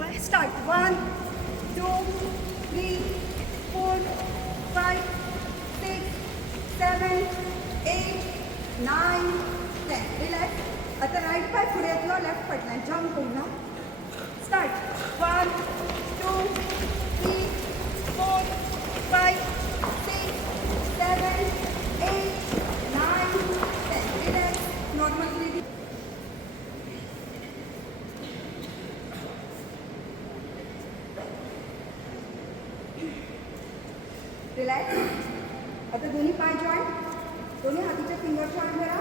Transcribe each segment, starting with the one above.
Start. 1, 2, 3, 4, 5, 6, 7, 8, 9, 10. Relax. आता right पाय पुढे येतलो, लेफ्ट फाटल्यान jump करूना. Start. 1, 2, 3, 4, 5, 6, 7, 8, 9, 10. Relax. Normal breathing. Relax. आता दोन्ही पाय जॉईंट, दोन्ही हातीचे फिंगर जॉईंट करा.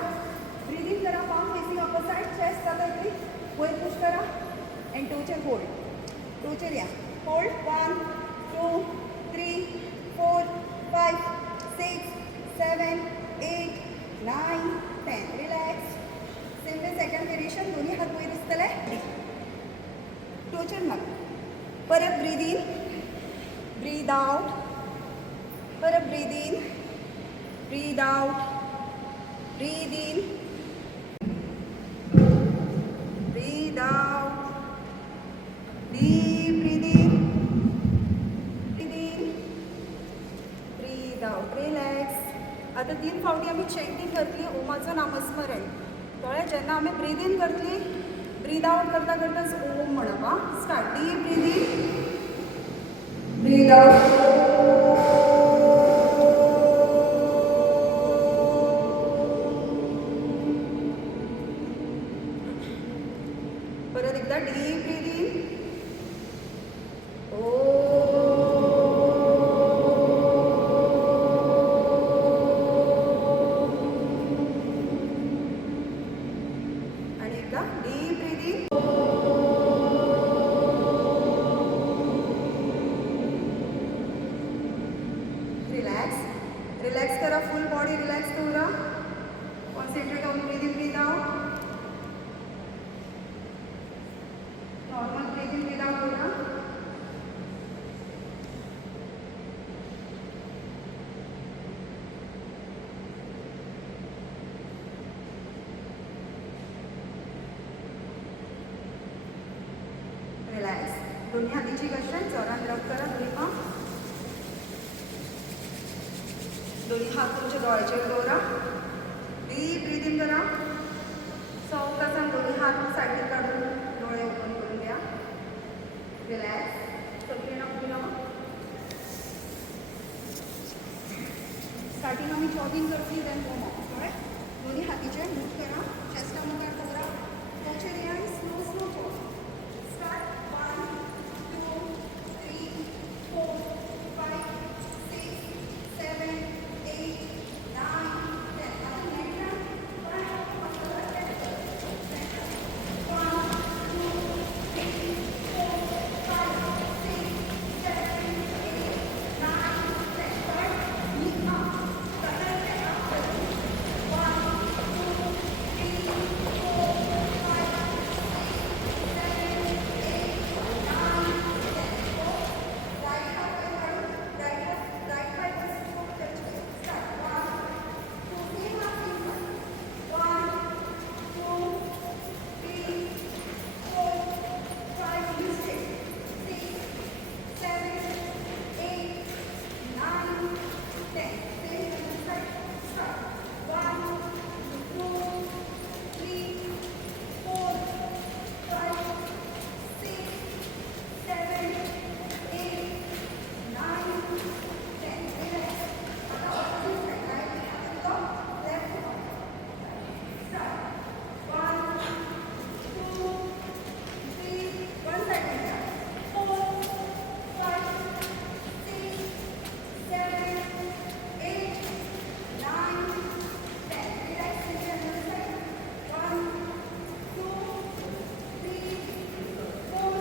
ब्रीदिंग करा. Palm facing upper side. Chest आता इकडे वयर पुश करा अँड टोचर होल्ड. टोचर या hold. 1, 2, 3, 4, 5, 6, 7, 8, 9, 10. Relax. Same way second variation. दोन्ही हात वयर आसतले. टोचर मार. परत ब्रीद इन, ब्रीद आउट. परत breathe in, breathe out, breathe in, breathe out, deep breathe in, breathe out. Relax. आता 3 फावटी आम्ही चॅन्टिंग करतली ओमाचं नामस्मरण. कळ्ळें. जेन्ना आमी ब्रीद इन करतली, ब्रीद आउट करता करताच ओम म्हणप. आं. Start. Deep breathe in, breathe out. परत एकदा डीप ब्रीद इन. ओ. आणि एकदा deep breathe in. Relax. Relax करा. फुल बॉडी रिलॅक्स करा. Concentrate on breathe in, breathe out. Normal breathe in, breathe out करा. रिलॅक्स. दोन्ही हातीची घसरण जोरात रब करा. दोन्ही पाय. दोन्ही हात तुमच्या डोळ्याचेर दवरा. डीप ब्रीद इन करा. सॉफ्ट आसा. दोन्ही हात सायडीन काढून डोळे ओपन करून द्या. रिलॅक्स. सगळीं पुन्हा स्टार्टिंग आम्ही जॉगिंग करतली देन वॉर्म अप. कळ्ळें. दोन्ही हातीचे मूव करा. चेस्टा मुखार दवरा. टोचर या आनी स्लो स्लो जॉग. स्टार्ट. 1, 2, 3, 4, 5, 6, 7, 8, 9, 10. आता next round. 1, 2, 3, 4, 5, 6, 7, 8, 9, 10. Start. Knee up. Start. 1, 2, 3, 4, 5, 6, 7, 8, 9, 10. Right half by hand. Right by wrist foot touch. Start. 1, 2, same half, same half. 1, 2, 3, 4, 5. You stay. 6, 7, 8, 9, 10. Same on the side. Start. 1, 2, 3, 4, 5, 6, 7, 8, 9, 10. Relax. आता opposite side. Right hand to left one. Start. 1, 2, 3. One side India. 4, 5, 6, 7, 8, 9, 10. Relax. India another side. 1, 2, 3, 4.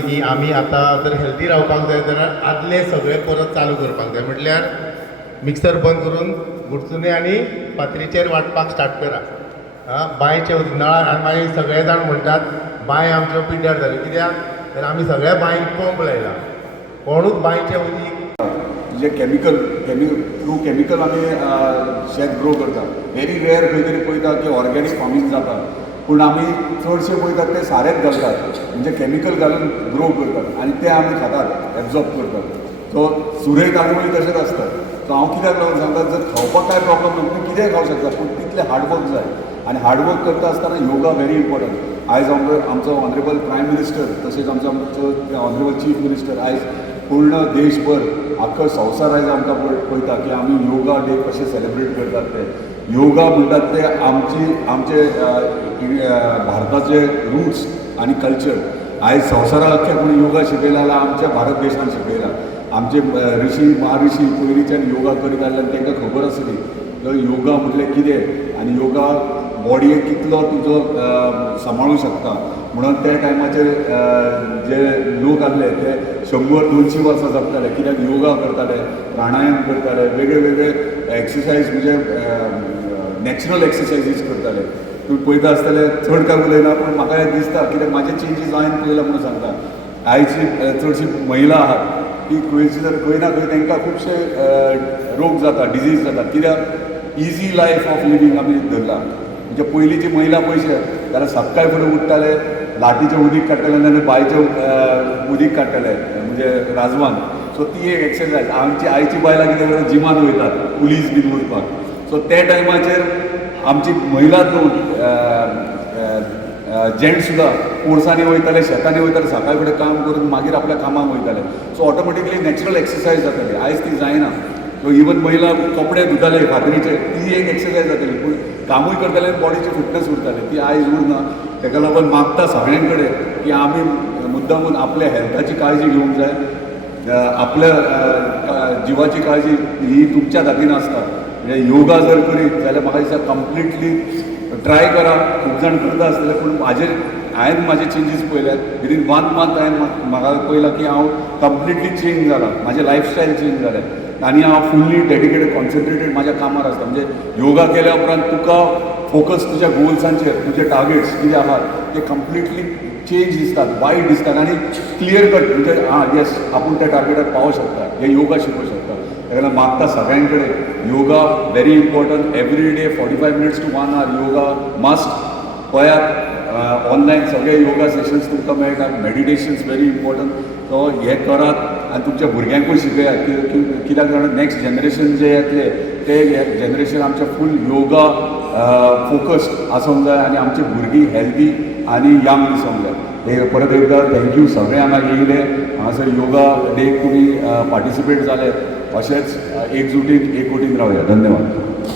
की आमी आतां जर healthy रावपाक जाय जाल्यार आदले सगळे परत चालू करपाक जाय. म्हटल्यार मिक्सर बंद करून गुडचुने आनी फातरीचेर वांटपाक स्टार्ट करा. बांयचे उदक नळार आनी मागीर सगळे जाण म्हणटात बांय आमच्यो पिड्ड्यार जाल्यो. कित्याक तर आमी सगळ्या बांयक पंप लायला. कोणूच बांयचें उदीक जे थ्रू केमिकल आमी शेत ग्रो करता. व्हेरी रेअर खंय तरी पळयता की ऑर्गेनीक फार्मींग जाता, पूण आमी चडशे पळयतात ते सारेंच घालतात, म्हणजे केमिकल घालून ग्रो करतात आनी ते आमी खातात, एब्जॉर्ब करतात. सो सुरय तांदूळय तशेंच आसतात. सो हांव कित्याक लागून सांगता, जर खावपाक काय प्रॉब्लम ना, तुमी कितेंय खावं शकता, पूण तितलें हार्डवर्क जाय. आनी हार्डवर्क करता आसतना योगा व्हेरी इम्पॉर्टंट. आयज आमचो ऑनरेबल प्रायम मिनिस्टर, तशेंच आमचो ऑनरेबल चीफ मिनिस्टर आयज पूर्ण देशभर आख्खो संवसार आयज आमकां पळयता की आमी योगा डे कशें सेलेब्रेट करतात ते. योगा म्हणटात ते आमचे भारताचे रुट्स आनी कल्चर. आयज संवसाराक अख्ख्या कोणी योगा शिकयला जाल्यार आमच्या भारत देशान शिकयला. आमचे ऋषी महाऋषी पयलींच्यान योगा करीत आयल्यान तांकां खबर आसली योगा म्हटलें कितें आनी योगा बॉडयेक कितलो तुजो सांबाळूंक शकता. म्हणून त्या टायमाचेर जे लोक आसले ते 100-200 वर्सां जगताले, कित्याक योगा करताले, प्राणायाम करताले, वेगळे वेगळे एक्सरसायज म्हणजे नॅचरल एक्सरसायजीस करताले. तुम्ही पळयता आसतले, चड कांय उलयना, पूण म्हाका एक दिसता कित्याक म्हाजे चेंजीस हांवें पळयला म्हणून सांगता. आयची चडशी महिला आहात ती खंयची जर खंय ना खंय तांकां खुबशे रोग जाता, डिजीज जाता. कित्याक इजी लायफ ऑफ लिवींग आमी धरला. म्हणजे पयलींची महिला पयशे जाल्यार सकाळी फुडें उठताले, लाटीचें उदीक काडटाले नाजाल्यार बांयचें उदीक काडटाले, म्हणजे राजवान. सो ती एक एक्सरसायज. आमची आयची बायलां कितें करतात, जिमान वयतात पुलीस बीन उरपाक. सो त्या टायमाचेर आमची महिला जेंट्स सुद्दां कोर्सांनी वयताले, शेतांनी वयताले, सकाळी फुडें काम करून मागीर आपल्या कामाक वयताले. सो ऑटोमॅटिकली नॅचरल एक्सरसायज जाताली. आयज ती जायना. सो इवन महिला कपडे धुताले फातरीचे, ती एक एक्सरसायज जाताली. पूण कामूय करताले आनी बॉडीची फिटनस उरताली, ती आयज उरना. ताका लागून मागता सगळ्यां कडेन की आमी मुद्दामून आपल्या हेल्थाची काळजी घेवंक जाय. आपल्या जिवाची काळजी ही तुमच्या हातीन आसता. म्हणजे योगा जर करीत जाल्यार म्हाका दिसता कंप्लिटली ट्राय करा. खूब जाण करता आसतले, पूण हांवें म्हाजे चेंजीस पळयल्यात. विदीन 1 मंथ हांवें म्हाका पळयलां की हांव कंप्लिटली चेंज जाला, म्हाजें लायफस्टायल चेंज जालें आनी हांव फुल्ली डेडिकेटेड कॉन्सन्ट्रेटेड म्हाज्या कामार आसता. म्हणजे योगा केल्या उपरांत तुका फोकस तुज्या गोल्सांचेर, तुजे टार्गेट्स कितें आहात ते कंप्लिटली चेंज दिसतात, वायट दिसतात आनी क्लियर कट. म्हणजे येस आपूण त्या टार्गेटार पावूंक शकता, हे योगा शिकूंक शकता. ताका मागता सगळ्यां कडेन yoga very important. Every day 45 minutes to 1 hour yoga must. पळयात ऑनलायन सगळे योगा सेशन्स तुमकां मेळटात. Meditations very important. सो हे करात आनी तुमच्या भुरग्यांकूय शिकयात. कित्याक जाणां नेक्स्ट जनरेशन जे येतले ते जनरेशन आमचें फूल योगा फोकस्ड आसूंक जाय आनी आमची भुरगीं हेल्दी आनी यंग दिसूंक जाय. हे परत एकदा थँक्यू सगळे हांगा येयले. हांगासर योगा डे तुमी पार्टिसिपेट जाले. अशेंच एकजुटीन एकवटीन रावया. धन्यवाद.